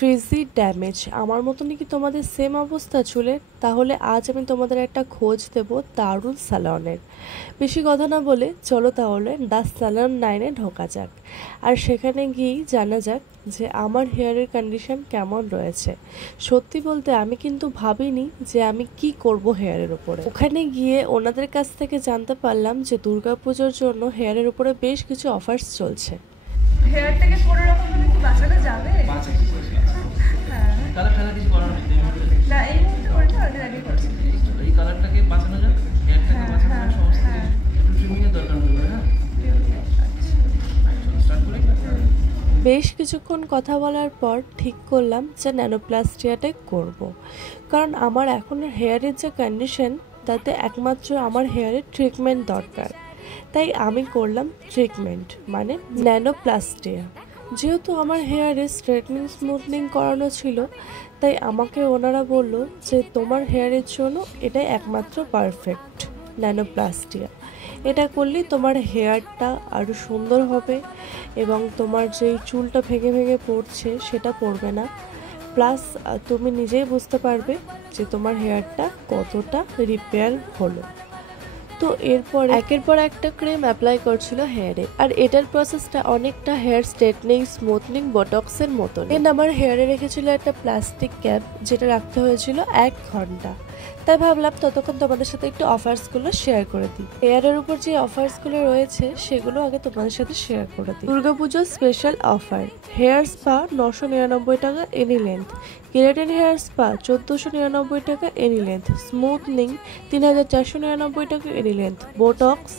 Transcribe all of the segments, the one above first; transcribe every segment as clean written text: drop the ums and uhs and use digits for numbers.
ফ্রিজি damage আমার মতনই কি তোমাদের সেম অবস্থা চুলের? তাহলে আজ আমি তোমাদের একটা খোঁজ দেব দারুল সালনের। বেশি কথা না বলে চলো তাহলে দ্য সালন 9-এ ঢোকা যাক, আর সেখানে গিয়েই জানা যাক যে আমার হেয়ারের কন্ডিশন কেমন রয়েছে। সত্যি বলতে আমি কিন্তু ভাবিনি যে আমি কি করব হেয়ারের উপরে। ওখানে গিয়ে ওনাদের কাছ থেকে জানতে পারলাম যে দুর্গাপুজোর জন্য হেয়ারের উপরে বেশ কিছু অফার্স চলছে। হেয়ারটাকে কোনো রকম ভাবে কি বাঁচানো যাবে? হ্যাঁ, কালার টালার কিছু করার নেই। না এই মুহূর্তে ওটা অলরেডি করছি। এই কালারটাকে বাঁচানো যাক, হেয়ারটাকে বাঁচানো যাক, সমস্ত একটু ট্রিমিংয়ের দরকার পড়বে। হ্যাঁ, স্টার্ট করি। বেশ কিছুক্ষণ কথা বলার পর ঠিক করলাম যে ন্যানোপ্লাস্টিয়াটাই করব, কারণ আমার এখন হেয়ারের যে কন্ডিশন তাতে একমাত্র আমার হেয়ারের ট্রিটমেন্ট দরকার। তাই আমি করলাম ট্রিটমেন্ট মানে ন্যানোপ্লাস্টিয়া। যেহেতু আমার হেয়ারে স্ট্রেটনিং স্মুথনিং করানো ছিল, তাই আমাকে ওনারা বললো যে তোমার হেয়ারের জন্য এটাই একমাত্র পারফেক্ট ন্যানোপ্লাস্টিয়া। এটা করলেই তোমার হেয়ারটা আরও সুন্দর হবে এবং তোমার যেই চুলটা ভেঙে ভেঙে পড়ছে সেটা পড়বে না। প্লাস তুমি নিজেই বুঝতে পারবে যে তোমার হেয়ারটা কতটা রিপেয়ার হলো। তো এরপর একের পর একটা ক্রিম অ্যাপ্লাই করছিল হেয়ারে, আর এটার প্রসেসটা অনেকটা হেয়ার স্ট্রেটনিং স্মুথনিং বটক্সের মতন। দেন আমার হেয়ারে রেখেছিল একটা প্লাস্টিক ক্যাপ, যেটা রাখতে হয়েছিল 1 ঘন্টা। তাই ভাবলাম ততক্ষণ তোমাদের সাথে একটু অফার্সগুলো শেয়ার করে দিই। হেয়ারের উপর যে অফার্সগুলো রয়েছে সেগুলো আগে তোমাদের সাথে শেয়ার করে দিই। দুর্গাপুজোর স্পেশাল অফার, হেয়ার স্পা 999 টাকা any length, keratin hair spa 1499 টাকা এনি লেন্থ, স্মুথনিং 3499 টাকা এনি লেন্থ, বোটক্স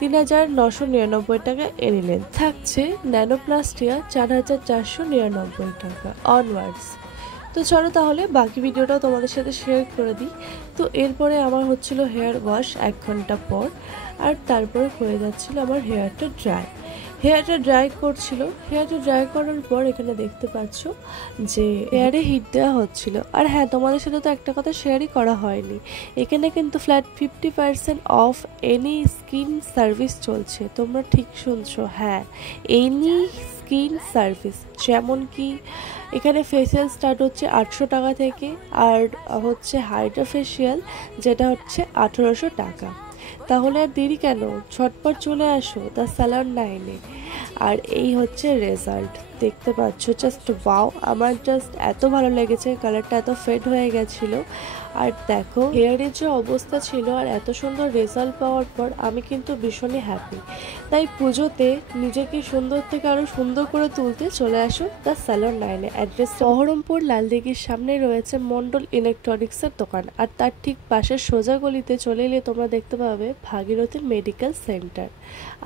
3999 টাকা এনি লেন্থ, থাকছে ন্যানোপ্লাস্টিয়া 4499 টাকা অনওয়ার্ডস। তো চলো তাহলে বাকি ভিডিওটাও তোমাদের সাথে শেয়ার করে দিই। তো এরপরে আমার হচ্ছিল হেয়ার ওয়াশ 1 ঘন্টা পর, আর তারপরে হয়ে যাচ্ছিল আমার হেয়ারটা ড্রাই। হেয়ারটা ড্রাই করছিল, হেয়ারটা ড্রাই করার পর এখানে দেখতে পাচ্ছ যে হেয়ারে হিট দেওয়া হচ্ছিল। আর হ্যাঁ, তোমাদের সাথে তো একটা কথা শেয়ারই করা হয়নি, এখানে কিন্তু flat 50% of any skin service চলছে। তোমরা ঠিক শুনছো, হ্যাঁ, এনি স্কিন সার্ভিস। যেমন কি এখানে ফেসিয়াল স্টার্ট হচ্ছে 800 টাকা থেকে, আর হচ্ছে হাইড্রা ফেসিয়াল যেটা হচ্ছে 1800 টাকা। তাহলে আর দেরি কেন, ঝটপট চলে আসো দ্য সালন 9-এ। আর এই হচ্ছে রেজাল্ট, দেখতে পাচ্ছ জাস্ট ওয়াও। আমার জাস্ট এত ভালো লেগেছে, কালারটা এত ফেড হয়ে গেছিলো। আর দেখো হেয়ারের যে অবস্থা ছিল আর এত সুন্দর রেজাল্ট পাওয়ার পর আমি কিন্তু ভীষণই হ্যাপি। তাই পুজোতে নিজেকে সুন্দর থেকে আরও সুন্দর করে তুলতে চলে আসো দ্য সালন 9-এ। অ্যাড্রেস বহরমপুর লালদিঘির সামনে রয়েছে মন্ডল ইলেকট্রনিক্সের দোকান, আর তার ঠিক পাশের সোজা গলিতে চলে এলে তোমরা দেখতে পাবে ভাগীরথী মেডিকেল সেন্টার,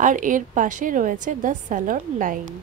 আর এর পাশে রয়েছে দ্য সালন 9।